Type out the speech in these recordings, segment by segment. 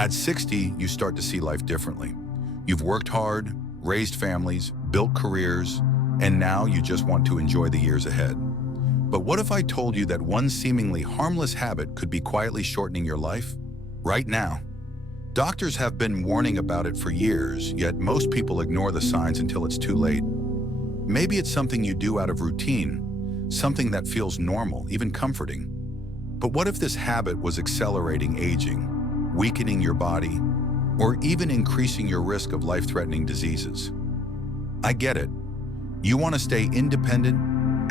At 60, you start to see life differently. You've worked hard, raised families, built careers, and now you just want to enjoy the years ahead. But what if I told you that one seemingly harmless habit could be quietly shortening your life? Right now. Doctors have been warning about it for years, yet most people ignore the signs until it's too late. Maybe it's something you do out of routine, something that feels normal, even comforting. But what if this habit was accelerating aging, weakening your body, or even increasing your risk of life-threatening diseases? I get it. You want to stay independent,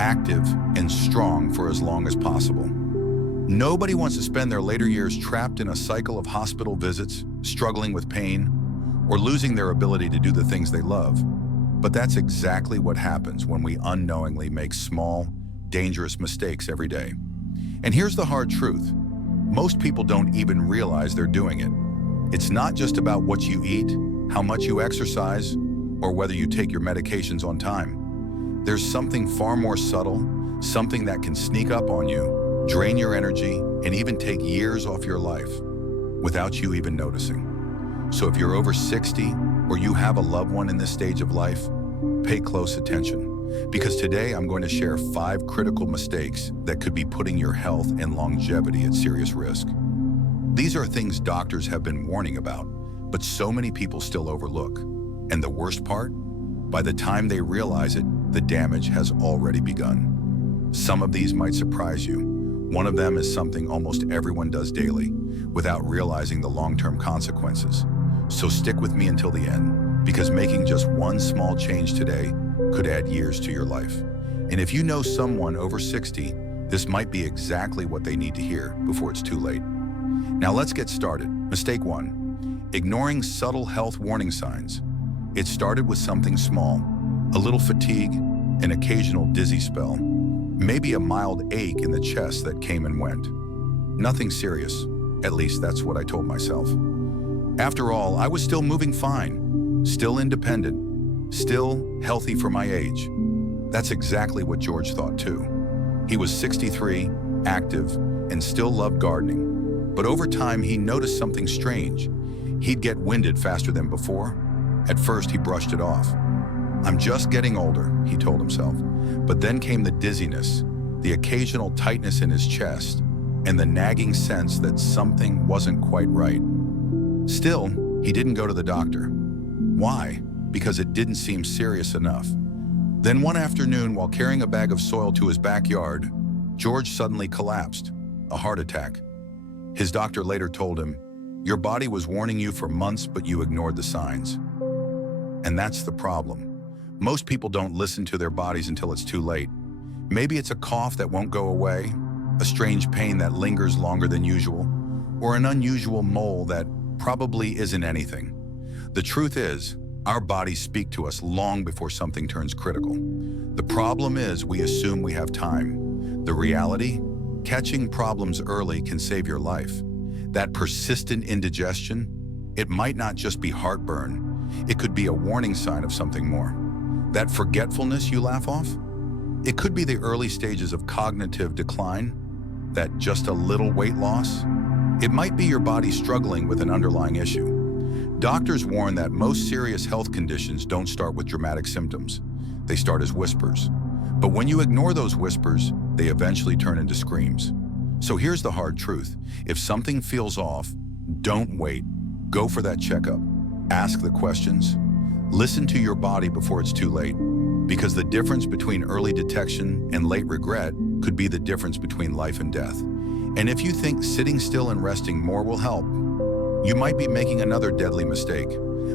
active, and strong for as long as possible. Nobody wants to spend their later years trapped in a cycle of hospital visits, struggling with pain, or losing their ability to do the things they love. But that's exactly what happens when we unknowingly make small, dangerous mistakes every day. And here's the hard truth. Most people don't even realize they're doing it. It's not just about what you eat, how much you exercise, or whether you take your medications on time. There's something far more subtle, something that can sneak up on you, drain your energy, and even take years off your life without you even noticing. So if you're over 60 or you have a loved one in this stage of life, pay close attention. Because today I'm going to share 5 critical mistakes that could be putting your health and longevity at serious risk. These are things doctors have been warning about, but so many people still overlook. And the worst part? By the time they realize it, the damage has already begun. Some of these might surprise you. One of them is something almost everyone does daily, without realizing the long-term consequences. So stick with me until the end, because making just one small change today could add years to your life. And if you know someone over 60, this might be exactly what they need to hear before it's too late. Now let's get started. Mistake 1, ignoring subtle health warning signs. It started with something small, a little fatigue, an occasional dizzy spell, maybe a mild ache in the chest that came and went. Nothing serious, at least that's what I told myself. After all, I was still moving fine, still independent, still healthy for my age. That's exactly what George thought too. He was 63, active, and still loved gardening. But over time, he noticed something strange. He'd get winded faster than before. At first, he brushed it off. "I'm just getting older," he told himself. But then came the dizziness, the occasional tightness in his chest, and the nagging sense that something wasn't quite right. Still, he didn't go to the doctor. Why? Because it didn't seem serious enough. Then one afternoon, while carrying a bag of soil to his backyard, George suddenly collapsed, a heart attack. His doctor later told him, "Your body was warning you for months, but you ignored the signs." And that's the problem. Most people don't listen to their bodies until it's too late. Maybe it's a cough that won't go away, a strange pain that lingers longer than usual, or an unusual mole that probably isn't anything. The truth is, our bodies speak to us long before something turns critical. The problem is we assume we have time. The reality? Catching problems early can save your life. That persistent indigestion, it might not just be heartburn. It could be a warning sign of something more. That forgetfulness you laugh off? It could be the early stages of cognitive decline. That just a little weight loss? It might be your body struggling with an underlying issue. Doctors warn that most serious health conditions don't start with dramatic symptoms. They start as whispers. But when you ignore those whispers, they eventually turn into screams. So here's the hard truth. If something feels off, don't wait. Go for that checkup. Ask the questions. Listen to your body before it's too late. Because the difference between early detection and late regret could be the difference between life and death. And if you think sitting still and resting more will help, you might be making another deadly mistake.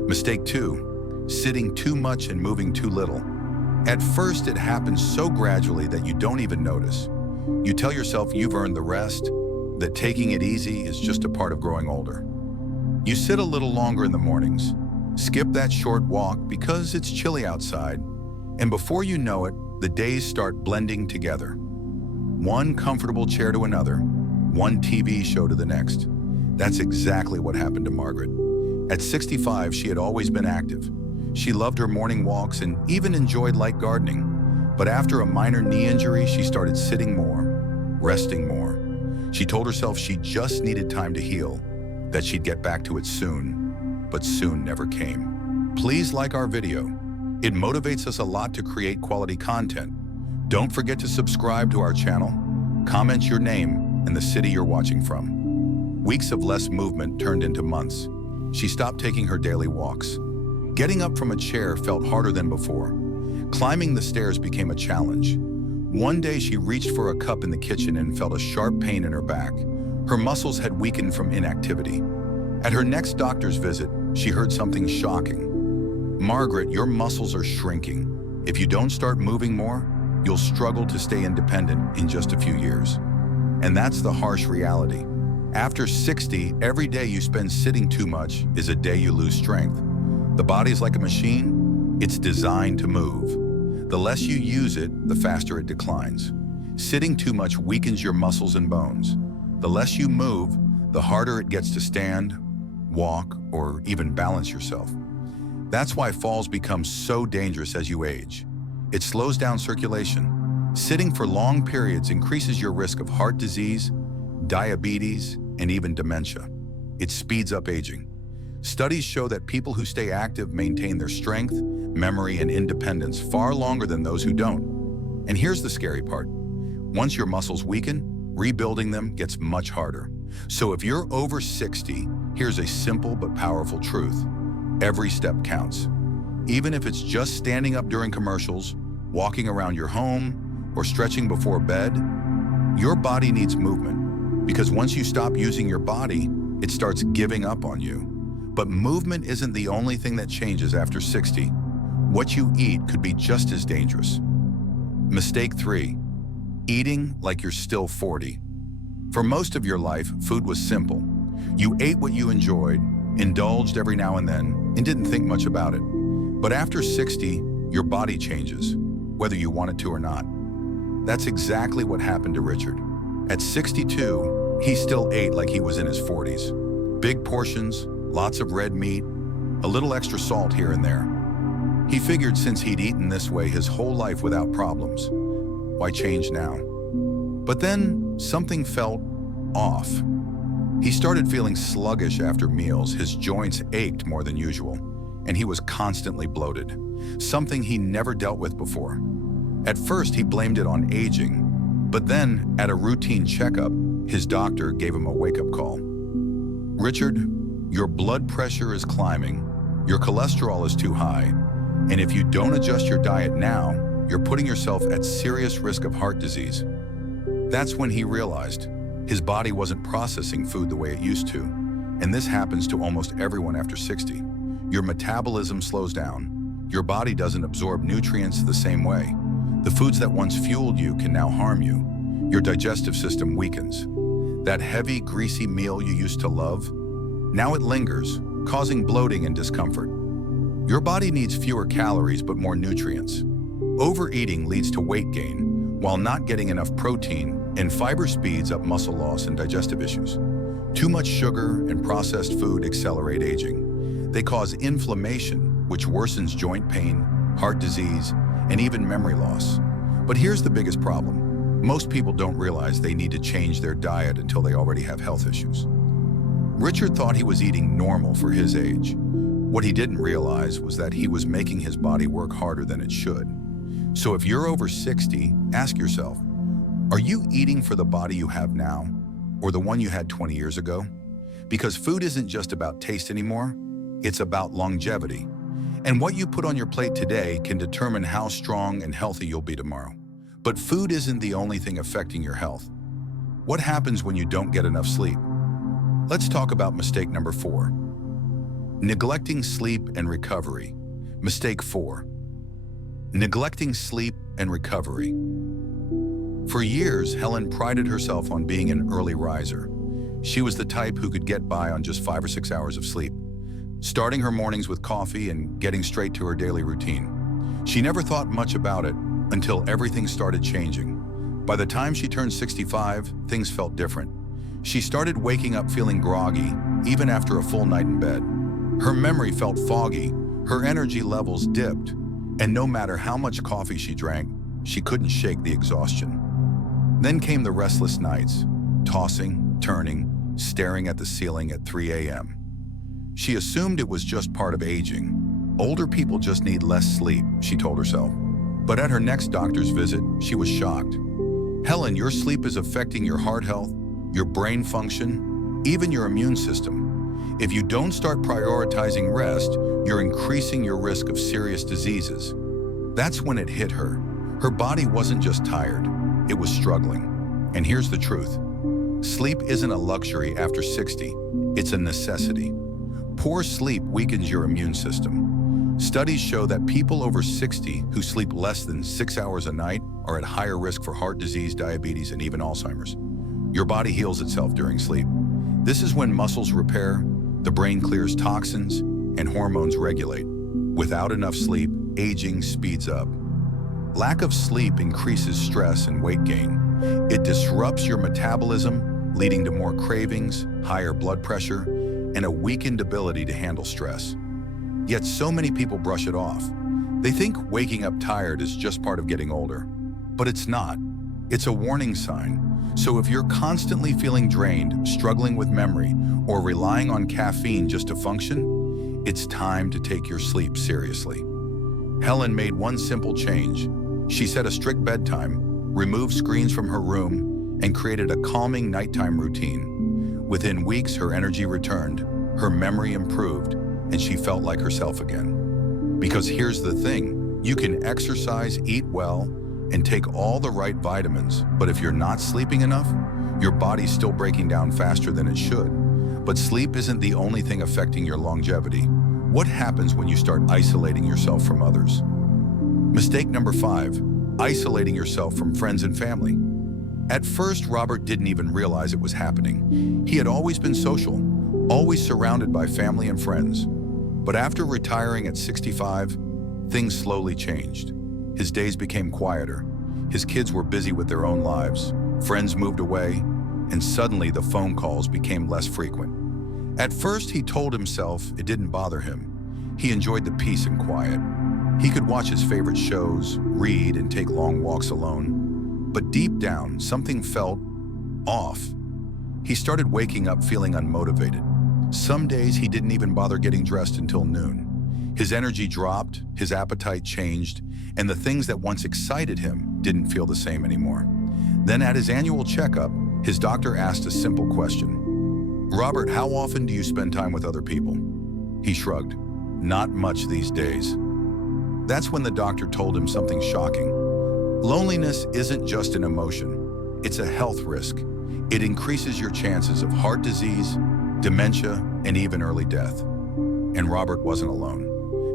Mistake 2, sitting too much and moving too little. At first, it happens so gradually that you don't even notice. You tell yourself you've earned the rest, that taking it easy is just a part of growing older. You sit a little longer in the mornings, skip that short walk because it's chilly outside, and before you know it, the days start blending together. One comfortable chair to another, one TV show to the next. That's exactly what happened to Margaret. At 65, she had always been active. She loved her morning walks and even enjoyed light gardening. But after a minor knee injury, she started sitting more, resting more. She told herself she just needed time to heal. that she'd get back to it soon, but soon never came. Please like our video. It motivates us a lot to create quality content. Don't forget to subscribe to our channel, comment your name and the city you're watching from. Weeks of less movement turned into months. She stopped taking her daily walks. Getting up from a chair felt harder than before. Climbing the stairs became a challenge. One day she reached for a cup in the kitchen and felt a sharp pain in her back. Her muscles had weakened from inactivity. At her next doctor's visit, she heard something shocking. "Margaret, your muscles are shrinking. If you don't start moving more, you'll struggle to stay independent in just a few years." And that's the harsh reality. After 60, every day you spend sitting too much is a day you lose strength. The body's like a machine. It's designed to move. The less you use it, the faster it declines. Sitting too much weakens your muscles and bones. The less you move, the harder it gets to stand, walk, or even balance yourself. That's why falls become so dangerous as you age. It slows down circulation. Sitting for long periods increases your risk of heart disease, diabetes, and even dementia. It speeds up aging. Studies show that people who stay active maintain their strength, memory, and independence far longer than those who don't. And here's the scary part. Once your muscles weaken, rebuilding them gets much harder. So if you're over 60, here's a simple but powerful truth. Every step counts. Even if it's just standing up during commercials, walking around your home, or stretching before bed, your body needs movement. Because once you stop using your body, it starts giving up on you. But movement isn't the only thing that changes after 60. What you eat could be just as dangerous. Mistake 3, eating like you're still 40. For most of your life, food was simple. You ate what you enjoyed, indulged every now and then, and didn't think much about it. But after 60, your body changes, whether you want it to or not. That's exactly what happened to Richard. At 62, he still ate like he was in his 40s. Big portions, lots of red meat, a little extra salt here and there. He figured since he'd eaten this way his whole life without problems, why change now? But then something felt off. He started feeling sluggish after meals, his joints ached more than usual, and he was constantly bloated, something he never dealt with before. At first, he blamed it on aging, but then, at a routine checkup, his doctor gave him a wake-up call. "Richard, your blood pressure is climbing, your cholesterol is too high, and if you don't adjust your diet now, you're putting yourself at serious risk of heart disease." That's when he realized his body wasn't processing food the way it used to, and this happens to almost everyone after 60. Your metabolism slows down. Your body doesn't absorb nutrients the same way. The foods that once fueled you can now harm you. Your digestive system weakens. That heavy, greasy meal you used to love, now it lingers, causing bloating and discomfort. Your body needs fewer calories but more nutrients. Overeating leads to weight gain, while not getting enough protein, and fiber speeds up muscle loss and digestive issues. Too much sugar and processed food accelerate aging. They cause inflammation, which worsens joint pain, heart disease, and even memory loss. But here's the biggest problem. Most people don't realize they need to change their diet until they already have health issues. Richard thought he was eating normal for his age. What he didn't realize was that he was making his body work harder than it should. So if you're over 60, ask yourself, are you eating for the body you have now, or the one you had 20 years ago? Because food isn't just about taste anymore, it's about longevity. And what you put on your plate today can determine how strong and healthy you'll be tomorrow. But food isn't the only thing affecting your health. What happens when you don't get enough sleep? Let's talk about mistake number 4. Neglecting sleep and recovery. Mistake 4. Neglecting sleep and recovery. For years, Helen prided herself on being an early riser. She was the type who could get by on just 5 or 6 hours of sleep, starting her mornings with coffee and getting straight to her daily routine. She never thought much about it until everything started changing. By the time she turned 65, things felt different. She started waking up feeling groggy, even after a full night in bed. Her memory felt foggy, her energy levels dipped, and no matter how much coffee she drank, she couldn't shake the exhaustion. Then came the restless nights, tossing, turning, staring at the ceiling at 3 a.m. She assumed it was just part of aging. Older people just need less sleep, she told herself. But at her next doctor's visit, she was shocked. Helen, your sleep is affecting your heart health, your brain function, even your immune system. If you don't start prioritizing rest, you're increasing your risk of serious diseases. That's when it hit her. Her body wasn't just tired, it was struggling. And here's the truth. Sleep isn't a luxury after 60, it's a necessity. Poor sleep weakens your immune system. Studies show that people over 60 who sleep less than 6 hours a night are at higher risk for heart disease, diabetes, and even Alzheimer's. Your body heals itself during sleep. This is when muscles repair, the brain clears toxins, and hormones regulate. Without enough sleep, aging speeds up. Lack of sleep increases stress and weight gain. It disrupts your metabolism, leading to more cravings, higher blood pressure, and a weakened ability to handle stress. Yet so many people brush it off. They think waking up tired is just part of getting older. But it's not. It's a warning sign. So if you're constantly feeling drained, struggling with memory, or relying on caffeine just to function, it's time to take your sleep seriously. Helen made one simple change. She set a strict bedtime, removed screens from her room, and created a calming nighttime routine. Within weeks, her energy returned, her memory improved, and she felt like herself again. Because here's the thing, you can exercise, eat well, and take all the right vitamins, but if you're not sleeping enough, your body's still breaking down faster than it should. But sleep isn't the only thing affecting your longevity. What happens when you start isolating yourself from others? Mistake number 5, isolating yourself from friends and family. At first, Robert didn't even realize it was happening. He had always been social, always surrounded by family and friends. But after retiring at 65, things slowly changed. His days became quieter. His kids were busy with their own lives. Friends moved away, and suddenly the phone calls became less frequent. At first, he told himself it didn't bother him. He enjoyed the peace and quiet. He could watch his favorite shows, read, and take long walks alone. But deep down, something felt off. He started waking up feeling unmotivated. Some days he didn't even bother getting dressed until noon. His energy dropped, his appetite changed, and the things that once excited him didn't feel the same anymore. Then at his annual checkup, his doctor asked a simple question. Robert, how often do you spend time with other people? He shrugged. Not much these days. That's when the doctor told him something shocking. Loneliness isn't just an emotion, it's a health risk. It increases your chances of heart disease, dementia, and even early death. And Robert wasn't alone.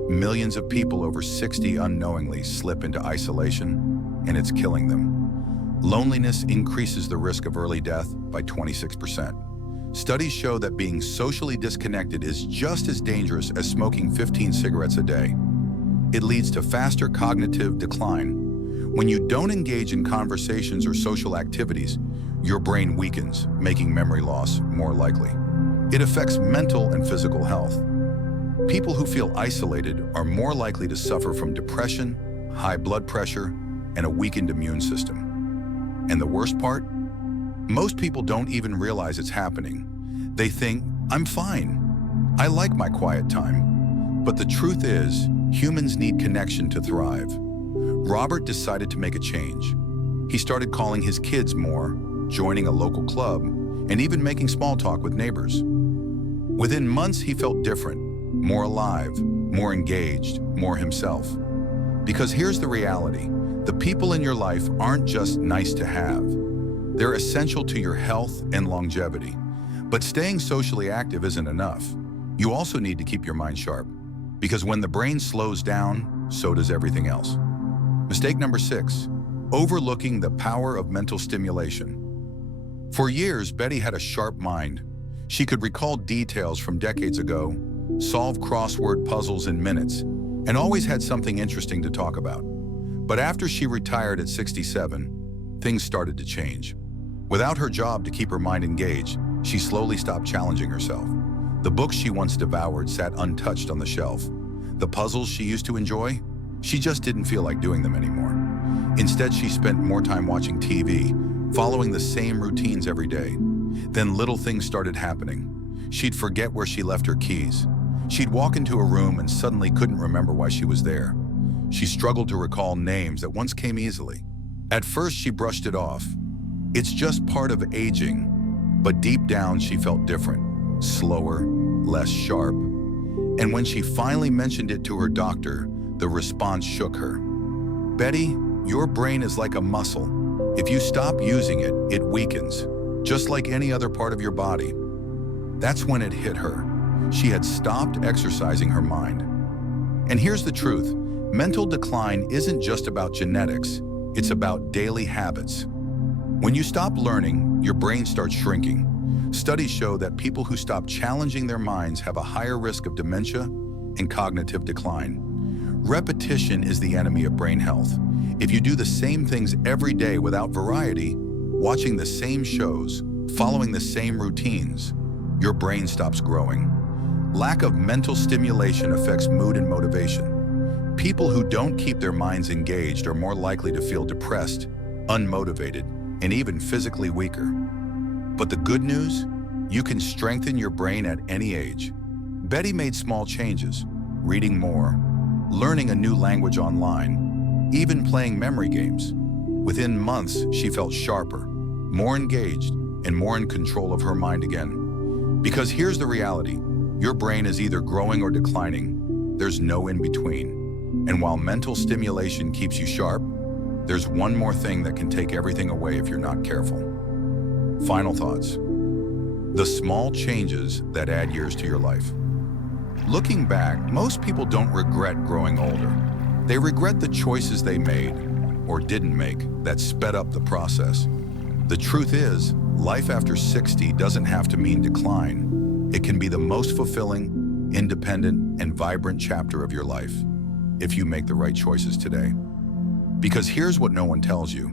Millions of people over 60 unknowingly slip into isolation, and it's killing them. Loneliness increases the risk of early death by 26%. Studies show that being socially disconnected is just as dangerous as smoking 15 cigarettes a day. It leads to faster cognitive decline. When you don't engage in conversations or social activities, your brain weakens, making memory loss more likely. It affects mental and physical health. People who feel isolated are more likely to suffer from depression, high blood pressure, and a weakened immune system. And the worst part? Most people don't even realize it's happening. They think, I'm fine. I like my quiet time. But the truth is, humans need connection to thrive. Robert decided to make a change. He started calling his kids more, joining a local club, and even making small talk with neighbors. Within months, he felt different, more alive, more engaged, more himself. Because here's the reality, the people in your life aren't just nice to have. They're essential to your health and longevity. But staying socially active isn't enough. You also need to keep your mind sharp. Because when the brain slows down, so does everything else. Mistake number 6, overlooking the power of mental stimulation. For years, Betty had a sharp mind. She could recall details from decades ago, solve crossword puzzles in minutes, and always had something interesting to talk about. But after she retired at 67, things started to change. Without her job to keep her mind engaged, she slowly stopped challenging herself. The books she once devoured sat untouched on the shelf. The puzzles she used to enjoy, she just didn't feel like doing them anymore. Instead, she spent more time watching TV, following the same routines every day. Then little things started happening. She'd forget where she left her keys. She'd walk into a room and suddenly couldn't remember why she was there. She struggled to recall names that once came easily. At first, she brushed it off. It's just part of aging. But deep down, she felt different, slower, less sharp. And when she finally mentioned it to her doctor, the response shook her. "Betty, your brain is like a muscle. If you stop using it, it weakens, just like any other part of your body." That's when it hit her. She had stopped exercising her mind. And here's the truth. Mental decline isn't just about genetics. It's about daily habits. When you stop learning, your brain starts shrinking. Studies show that people who stop challenging their minds have a higher risk of dementia and cognitive decline. Repetition is the enemy of brain health. If you do the same things every day without variety, watching the same shows, following the same routines, your brain stops growing. Lack of mental stimulation affects mood and motivation. People who don't keep their minds engaged are more likely to feel depressed, unmotivated, and even physically weaker. But the good news? You can strengthen your brain at any age. Betty made small changes, reading more, learning a new language online, even playing memory games. Within months, she felt sharper, more engaged, and more in control of her mind again. Because here's the reality. Your brain is either growing or declining. There's no in between. And while mental stimulation keeps you sharp, there's one more thing that can take everything away if you're not careful. Final thoughts. The small changes that add years to your life. Looking back, most people don't regret growing older. They regret the choices they made or didn't make that sped up the process. The truth is, life after 60 doesn't have to mean decline. It can be the most fulfilling, independent, and vibrant chapter of your life if you make the right choices today. Because here's what no one tells you.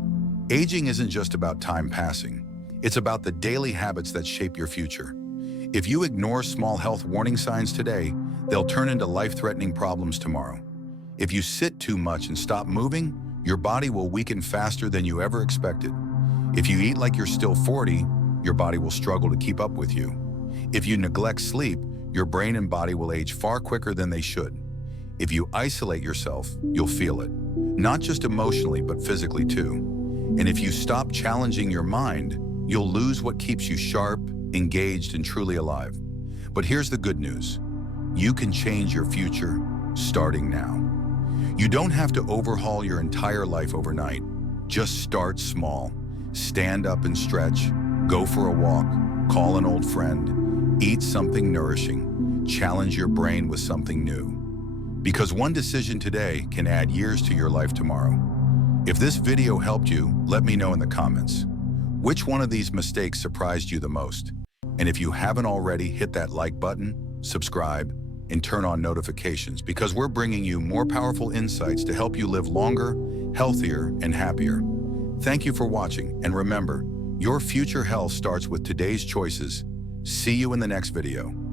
Aging isn't just about time passing. It's about the daily habits that shape your future. If you ignore small health warning signs today, they'll turn into life-threatening problems tomorrow. If you sit too much and stop moving, your body will weaken faster than you ever expected. If you eat like you're still 40, your body will struggle to keep up with you. If you neglect sleep, your brain and body will age far quicker than they should. If you isolate yourself, you'll feel it, not just emotionally, but physically too. And if you stop challenging your mind, you'll lose what keeps you sharp, engaged, and truly alive. But here's the good news. You can change your future starting now. You don't have to overhaul your entire life overnight. Just start small. Stand up and stretch, go for a walk, call an old friend, eat something nourishing, challenge your brain with something new. Because one decision today can add years to your life tomorrow. If this video helped you, let me know in the comments. Which one of these mistakes surprised you the most? And if you haven't already, hit that like button, subscribe, and turn on notifications because we're bringing you more powerful insights to help you live longer, healthier, and happier. Thank you for watching, and remember, your future health starts with today's choices. See you in the next video.